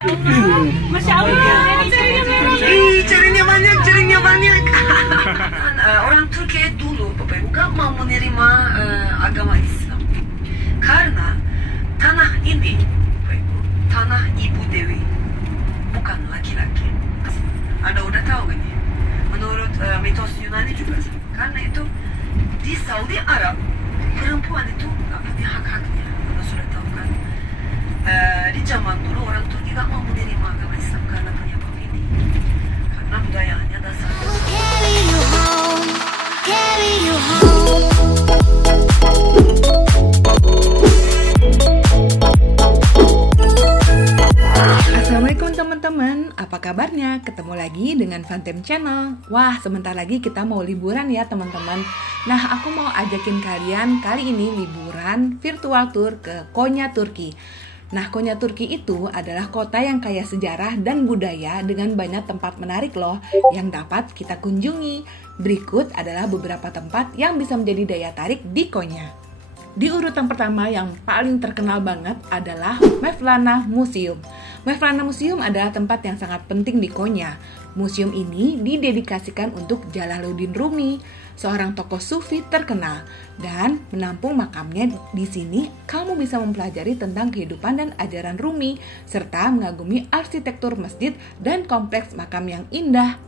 Masya Allah, jaringnya banyak. Orang Turki dulu Bapak Ibu gak mau menerima agama Islam karena tanah ini Bapak Ibu, tanah Ibu Dewi, bukan laki-laki. Anda udah tahu kan ya? Menurut mitos Yunani juga sama. Karena itu di Saudi Arab perempuan itu gak punya hak-haknya. Anda sudah tahu kan? Di zaman dulu orang Turki gak mau menerima agama Islam karena penyebab ini, karena budayanya dasar. Assalamualaikum teman-teman, apa kabarnya? Ketemu lagi dengan Fantem Channel. Wah, sebentar lagi kita mau liburan ya teman-teman. Nah, aku mau ajakin kalian kali ini liburan virtual tour ke Konya, Turki. Nah, Konya, Turki itu adalah kota yang kaya sejarah dan budaya dengan banyak tempat menarik loh yang dapat kita kunjungi. Berikut adalah beberapa tempat yang bisa menjadi daya tarik di Konya. Di urutan pertama yang paling terkenal banget adalah Mevlana Museum. Mevlana Museum adalah tempat yang sangat penting di Konya. Museum ini didedikasikan untuk Jalaluddin Rumi, seorang tokoh sufi terkenal, dan menampung makamnya. Di sini kamu bisa mempelajari tentang kehidupan dan ajaran Rumi serta mengagumi arsitektur masjid dan kompleks makam yang indah.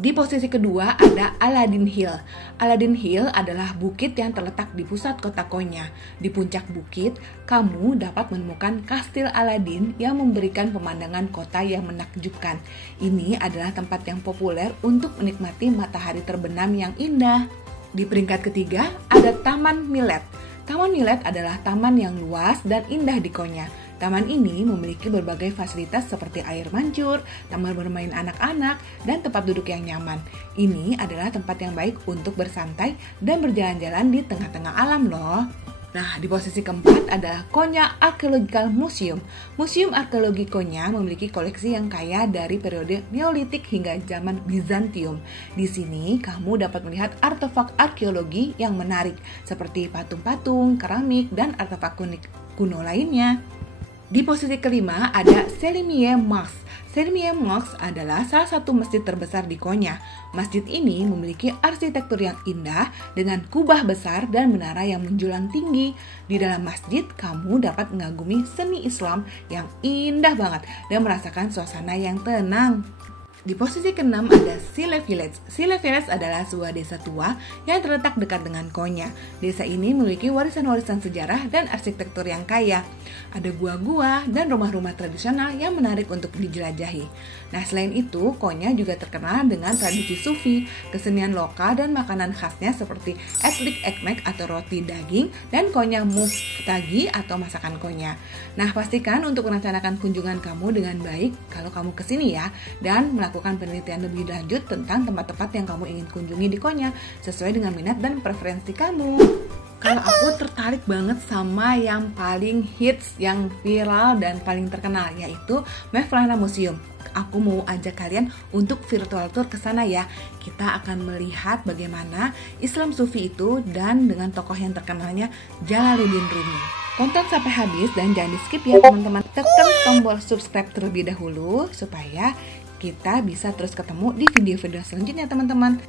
Di posisi kedua ada Aladdin Hill. Aladdin Hill adalah bukit yang terletak di pusat kota Konya. Di puncak bukit, kamu dapat menemukan kastil Aladdin yang memberikan pemandangan kota yang menakjubkan. Ini adalah tempat yang populer untuk menikmati matahari terbenam yang indah. Di peringkat ketiga ada Taman Millet. Taman Millet adalah taman yang luas dan indah di Konya. Taman ini memiliki berbagai fasilitas seperti air mancur, taman bermain anak-anak, dan tempat duduk yang nyaman. Ini adalah tempat yang baik untuk bersantai dan berjalan-jalan di tengah-tengah alam loh. Nah, di posisi keempat ada Konya Archaeological Museum. Museum Arkeologi Konya memiliki koleksi yang kaya dari periode Neolitik hingga zaman Bizantium. Di sini, kamu dapat melihat artefak arkeologi yang menarik, seperti patung-patung, keramik, dan artefak kuno lainnya. Di posisi kelima ada Selimiye Mosque. Selimiye Mosque adalah salah satu masjid terbesar di Konya. Masjid ini memiliki arsitektur yang indah dengan kubah besar dan menara yang menjulang tinggi. Di dalam masjid, kamu dapat mengagumi seni Islam yang indah banget dan merasakan suasana yang tenang. Di posisi keenam ada Sile Village. Sile Village adalah sebuah desa tua yang terletak dekat dengan Konya. Desa ini memiliki warisan-warisan sejarah dan arsitektur yang kaya. Ada gua-gua dan rumah-rumah tradisional yang menarik untuk dijelajahi. Nah, selain itu, Konya juga terkenal dengan tradisi sufi, kesenian lokal dan makanan khasnya seperti etlik ekmek atau roti daging dan Konya muftagi atau masakan Konya. Nah, pastikan untuk merencanakan kunjungan kamu dengan baik kalau kamu kesini ya, dan melakukan penelitian lebih lanjut tentang tempat-tempat yang kamu ingin kunjungi di Konya sesuai dengan minat dan preferensi kamu. Kalau aku tertarik banget sama yang paling hits, yang viral dan paling terkenal, yaitu Mevlana Museum. Aku mau ajak kalian untuk virtual tour ke sana ya. Kita akan melihat bagaimana Islam Sufi itu dan dengan tokoh yang terkenalnya Jalaluddin Rumi. Tonton sampai habis dan jangan di skip ya teman-teman. Tekan tombol subscribe terlebih dahulu supaya kita bisa terus ketemu di video-video selanjutnya teman-teman.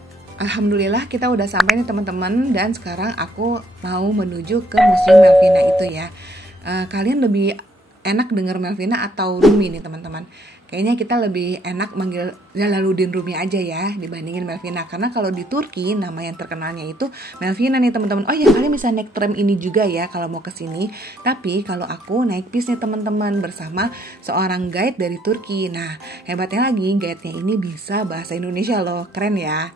Alhamdulillah kita udah sampai nih teman-teman, dan sekarang aku mau menuju ke Museum Melvina itu ya. Kalian lebih enak denger Melvina atau Rumi nih teman-teman? Kayaknya kita lebih enak manggil Jalaluddin Rumi aja ya dibandingin Melvina, karena kalau di Turki nama yang terkenalnya itu Melvina nih teman-teman. Oh ya, kalian bisa naik tram ini juga ya kalau mau kesini. Tapi kalau aku naik bis nih teman-teman bersama seorang guide dari Turki. Nah, hebatnya lagi guide-nya ini bisa bahasa Indonesia loh, keren ya.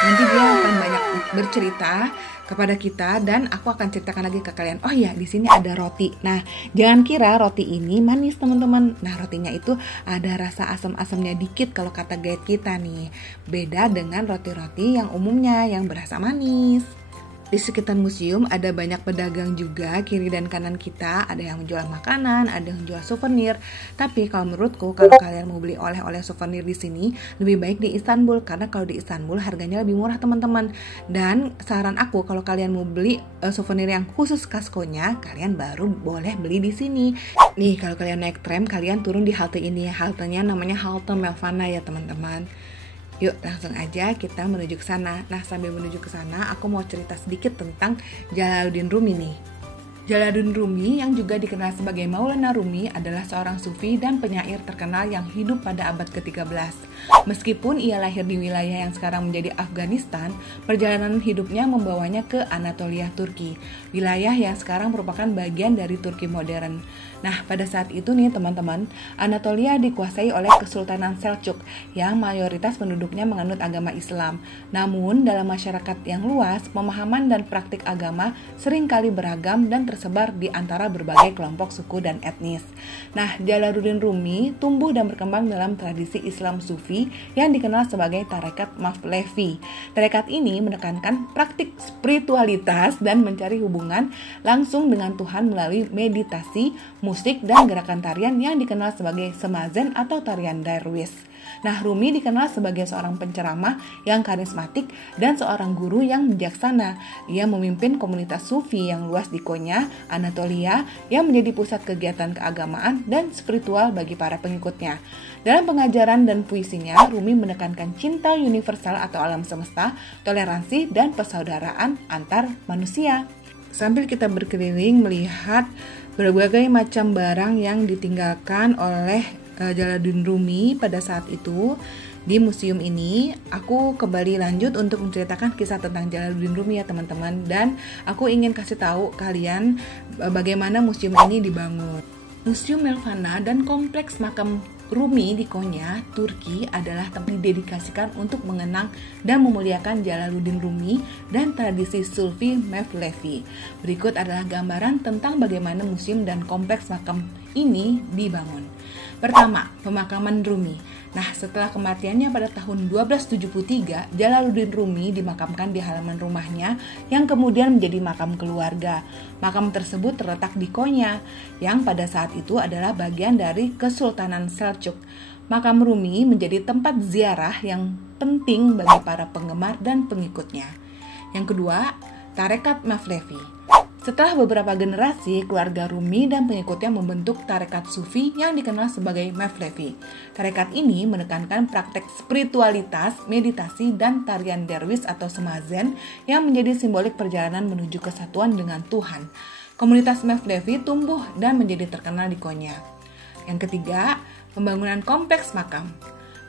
Nanti dia akan banyak bercerita kepada kita dan aku akan ceritakan lagi ke kalian. Oh iya, di sini ada roti. Nah, jangan kira roti ini manis teman-teman. Nah, rotinya itu ada rasa asam-asamnya dikit kalau kata guide kita nih. Beda dengan roti-roti yang umumnya yang berasa manis. Di sekitar museum ada banyak pedagang juga, kiri dan kanan kita. Ada yang menjual makanan, ada yang menjual souvenir. Tapi kalau menurutku, kalau kalian mau beli oleh-oleh souvenir di sini, lebih baik di Istanbul. Karena kalau di Istanbul harganya lebih murah teman-teman. Dan saran aku, kalau kalian mau beli souvenir yang khusus Casco-nya, kalian baru boleh beli di sini. Nih, kalau kalian naik tram, kalian turun di halte ini. Haltenya namanya halte Melvana ya teman-teman. Yuk langsung aja kita menuju ke sana. Nah, sambil menuju ke sana, aku mau cerita sedikit tentang Jalaluddin Rumi nih. Jalaluddin Rumi yang juga dikenal sebagai Maulana Rumi adalah seorang sufi dan penyair terkenal yang hidup pada abad ke-13. Meskipun ia lahir di wilayah yang sekarang menjadi Afghanistan, perjalanan hidupnya membawanya ke Anatolia, Turki, wilayah yang sekarang merupakan bagian dari Turki modern. Nah, pada saat itu nih teman-teman, Anatolia dikuasai oleh Kesultanan Seljuk yang mayoritas penduduknya menganut agama Islam. Namun, dalam masyarakat yang luas, pemahaman dan praktik agama seringkali beragam dan tersebar di antara berbagai kelompok suku dan etnis. Nah, Jalaluddin Rumi tumbuh dan berkembang dalam tradisi Islam Sufi yang dikenal sebagai Tarekat Mevlevi. Tarekat ini menekankan praktik spiritualitas dan mencari hubungan langsung dengan Tuhan melalui meditasi, musik, dan gerakan tarian yang dikenal sebagai semazen atau tarian derwish. Nah, Rumi dikenal sebagai seorang penceramah yang karismatik dan seorang guru yang bijaksana. Ia memimpin komunitas sufi yang luas di Konya, Anatolia, yang menjadi pusat kegiatan keagamaan dan spiritual bagi para pengikutnya. Dalam pengajaran dan puisinya, Rumi menekankan cinta universal atau alam semesta, toleransi, dan persaudaraan antar manusia. Sambil kita berkeliling melihat berbagai macam barang yang ditinggalkan oleh Jalaluddin Rumi pada saat itu di museum ini, aku kembali lanjut untuk menceritakan kisah tentang Jalaluddin Rumi ya teman-teman. Dan aku ingin kasih tahu kalian bagaimana museum ini dibangun. Museum Melvana dan kompleks makam Rumi di Konya, Turki adalah tempat didedikasikan untuk mengenang dan memuliakan Jalaluddin Rumi dan tradisi Sufi Mevlevi. Berikut adalah gambaran tentang bagaimana museum dan kompleks makam ini dibangun. Pertama, pemakaman Rumi. Nah, setelah kematiannya pada tahun 1273, Jalaluddin Rumi dimakamkan di halaman rumahnya yang kemudian menjadi makam keluarga. Makam tersebut terletak di Konya, yang pada saat itu adalah bagian dari Kesultanan Seljuk. Makam Rumi menjadi tempat ziarah yang penting bagi para penggemar dan pengikutnya. Yang kedua, Tarekat Mevlevi. Setelah beberapa generasi, keluarga Rumi dan pengikutnya membentuk tarekat Sufi yang dikenal sebagai Mevlevi. Tarekat ini menekankan praktek spiritualitas, meditasi, dan tarian derwish atau semazen yang menjadi simbolik perjalanan menuju kesatuan dengan Tuhan. Komunitas Mevlevi tumbuh dan menjadi terkenal di Konya. Yang ketiga, pembangunan kompleks makam.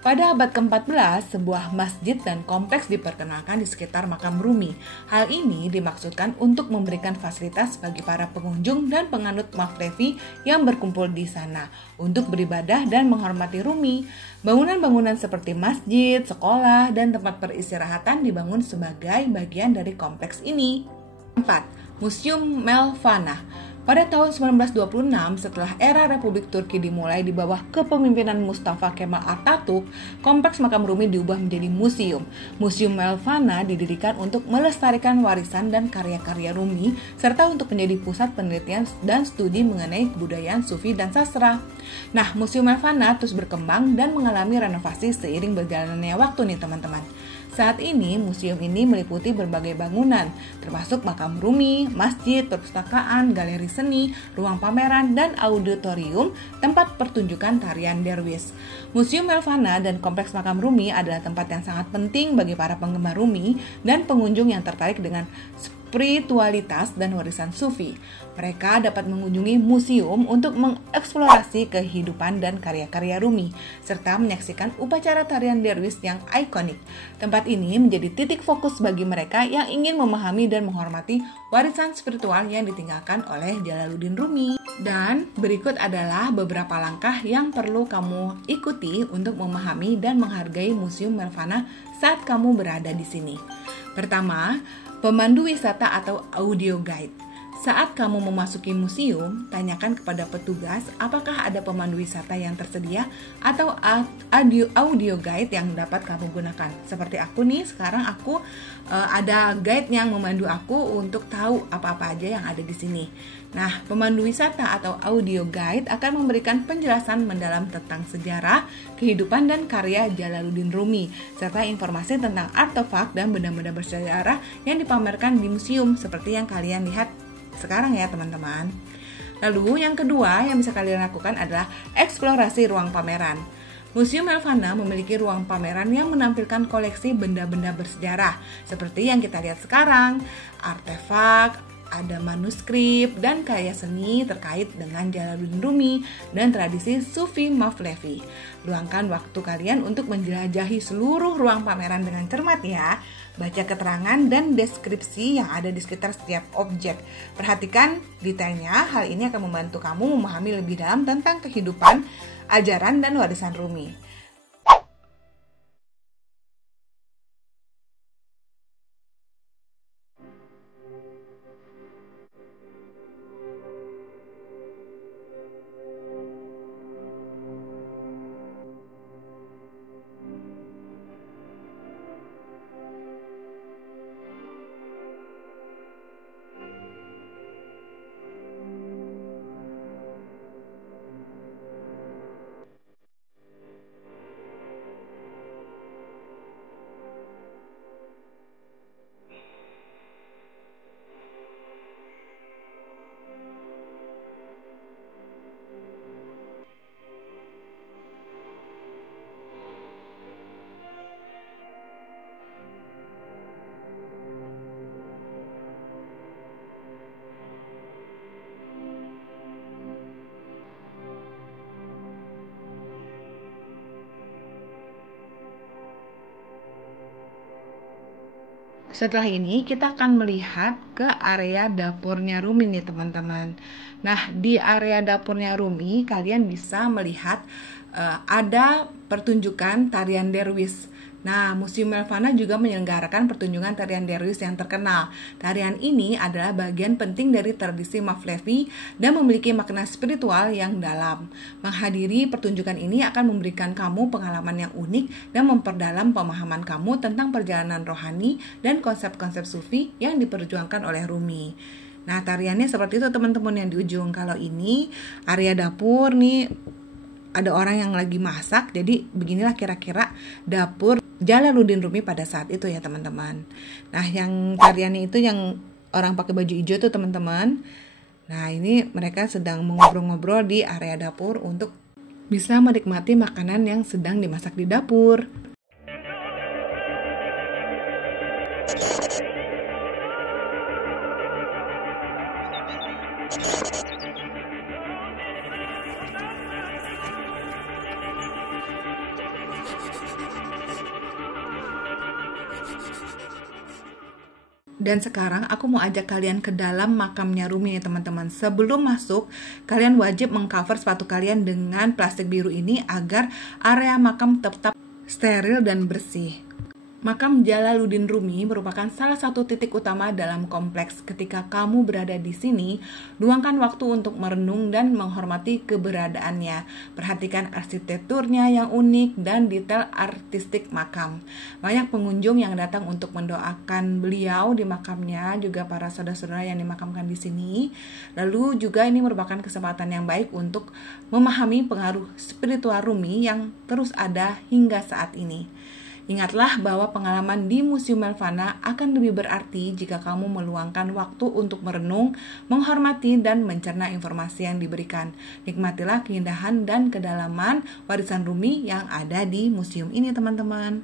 Pada abad ke-14, sebuah masjid dan kompleks diperkenalkan di sekitar makam Rumi. Hal ini dimaksudkan untuk memberikan fasilitas bagi para pengunjung dan penganut Mevlevi yang berkumpul di sana untuk beribadah dan menghormati Rumi. Bangunan-bangunan seperti masjid, sekolah, dan tempat peristirahatan dibangun sebagai bagian dari kompleks ini. 4. Museum Melvana. Pada tahun 1926, setelah era Republik Turki dimulai di bawah kepemimpinan Mustafa Kemal Atatürk, kompleks makam Rumi diubah menjadi museum. Museum Melvana didirikan untuk melestarikan warisan dan karya-karya Rumi, serta untuk menjadi pusat penelitian dan studi mengenai kebudayaan Sufi dan sastra. Nah, Museum Melvana terus berkembang dan mengalami renovasi seiring berjalannya waktu nih teman-teman. Saat ini, museum ini meliputi berbagai bangunan, termasuk makam Rumi, masjid, perpustakaan, galeri seni, ruang pameran, dan auditorium, tempat pertunjukan tarian derwish. Museum Melvana dan kompleks makam Rumi adalah tempat yang sangat penting bagi para penggemar Rumi dan pengunjung yang tertarik dengan spiritualitas dan warisan Sufi. Mereka dapat mengunjungi museum untuk mengeksplorasi kehidupan dan karya-karya Rumi, serta menyaksikan upacara tarian derwish yang ikonik. Tempat ini menjadi titik fokus bagi mereka yang ingin memahami dan menghormati warisan spiritual yang ditinggalkan oleh Jalaluddin Rumi. Dan berikut adalah beberapa langkah yang perlu kamu ikuti untuk memahami dan menghargai Museum Melvana saat kamu berada di sini. Pertama, pemandu wisata atau audio guide. Saat kamu memasuki museum, tanyakan kepada petugas apakah ada pemandu wisata yang tersedia atau audio guide yang dapat kamu gunakan. Seperti aku nih, sekarang aku ada guide yang memandu aku untuk tahu apa-apa aja yang ada di sini. Nah, pemandu wisata atau audio guide akan memberikan penjelasan mendalam tentang sejarah, kehidupan dan karya Jalaluddin Rumi, serta informasi tentang artefak dan benda-benda bersejarah yang dipamerkan di museum seperti yang kalian lihat sekarang ya teman-teman. Lalu yang kedua yang bisa kalian lakukan adalah eksplorasi ruang pameran. Museum Elvana memiliki ruang pameran yang menampilkan koleksi benda-benda bersejarah seperti yang kita lihat sekarang, artefak, ada manuskrip dan karya seni terkait dengan Jalaluddin Rumi dan tradisi Sufi Mavlevi. Luangkan waktu kalian untuk menjelajahi seluruh ruang pameran dengan cermat ya. Baca keterangan dan deskripsi yang ada di sekitar setiap objek. Perhatikan detailnya, hal ini akan membantu kamu memahami lebih dalam tentang kehidupan, ajaran, dan warisan Rumi. Setelah ini kita akan melihat ke area dapurnya Rumi nih teman-teman. Nah, di area dapurnya Rumi kalian bisa melihat ada pertunjukan tarian derwish. Nah, Museum Elvana juga menyelenggarakan pertunjukan tarian derwish yang terkenal. Tarian ini adalah bagian penting dari tradisi Mavlevi dan memiliki makna spiritual yang dalam. Menghadiri pertunjukan ini akan memberikan kamu pengalaman yang unik dan memperdalam pemahaman kamu tentang perjalanan rohani dan konsep-konsep sufi yang diperjuangkan oleh Rumi. Nah, tariannya seperti itu teman-teman yang di ujung. Kalau ini area dapur nih, ada orang yang lagi masak, jadi beginilah kira-kira dapur Jalaluddin Rumi pada saat itu ya teman-teman. Nah, yang tariannya itu yang orang pakai baju hijau tuh teman-teman. Nah, ini mereka sedang mengobrol-ngobrol di area dapur untuk bisa menikmati makanan yang sedang dimasak di dapur. Dan sekarang aku mau ajak kalian ke dalam makamnya Rumi nih teman-teman. Sebelum masuk, kalian wajib mengcover sepatu kalian dengan plastik biru ini agar area makam tetap steril dan bersih. Makam Jalaluddin Rumi merupakan salah satu titik utama dalam kompleks. Ketika kamu berada di sini, luangkan waktu untuk merenung dan menghormati keberadaannya. Perhatikan arsitekturnya yang unik dan detail artistik makam. Banyak pengunjung yang datang untuk mendoakan beliau di makamnya, juga para saudara-saudara yang dimakamkan di sini. Lalu juga ini merupakan kesempatan yang baik untuk memahami pengaruh spiritual Rumi yang terus ada hingga saat ini. Ingatlah bahwa pengalaman di Museum Elvana akan lebih berarti jika kamu meluangkan waktu untuk merenung, menghormati, dan mencerna informasi yang diberikan. Nikmatilah keindahan dan kedalaman warisan Rumi yang ada di museum ini, teman-teman.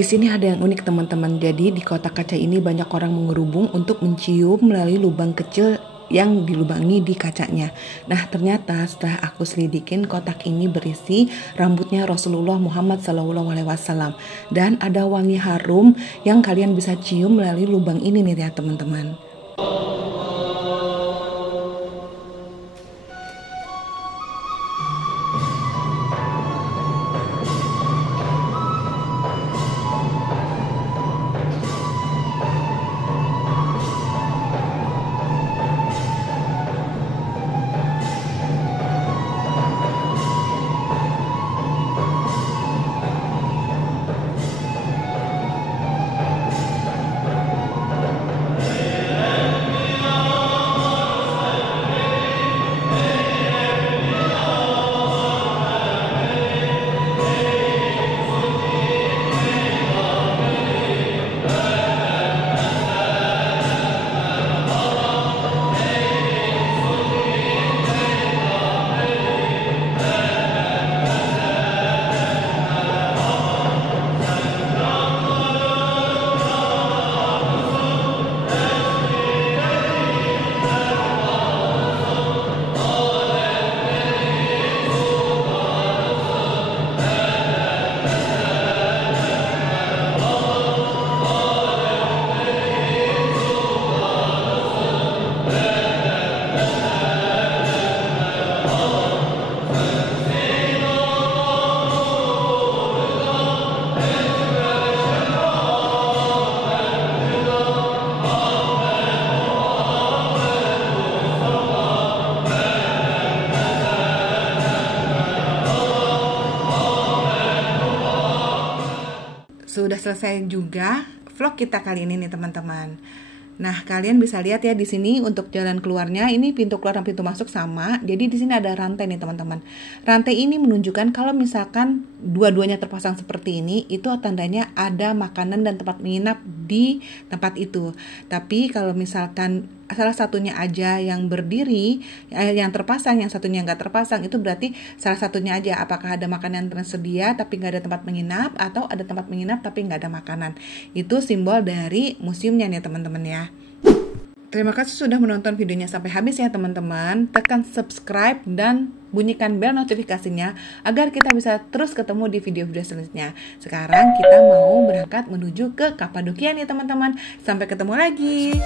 Di sini ada yang unik teman-teman. Jadi di kotak kaca ini banyak orang mengerubung untuk mencium melalui lubang kecil yang dilubangi di kacanya. Nah, ternyata setelah aku selidikin, kotak ini berisi rambutnya Rasulullah Muhammad SAW dan ada wangi harum yang kalian bisa cium melalui lubang ini nih ya teman-teman. Sudah selesai juga vlog kita kali ini nih teman-teman. Nah, kalian bisa lihat ya di sini untuk jalan keluarnya, ini pintu keluar dan pintu masuk sama. Jadi di sini ada rantai nih teman-teman. Rantai ini menunjukkan kalau misalkan dua-duanya terpasang seperti ini, itu tandanya ada makanan dan tempat menginap di tempat itu. Tapi kalau misalkan salah satunya aja yang berdiri, yang terpasang, yang satunya nggak terpasang, itu berarti salah satunya aja. Apakah ada makanan tersedia tapi nggak ada tempat menginap, atau ada tempat menginap tapi nggak ada makanan. Itu simbol dari museumnya nih teman-teman ya. Terima kasih sudah menonton videonya sampai habis ya teman-teman. Tekan subscribe dan bunyikan bel notifikasinya agar kita bisa terus ketemu di video-video selanjutnya. Sekarang kita mau berangkat menuju ke Kapadokia nih teman-teman. Sampai ketemu lagi.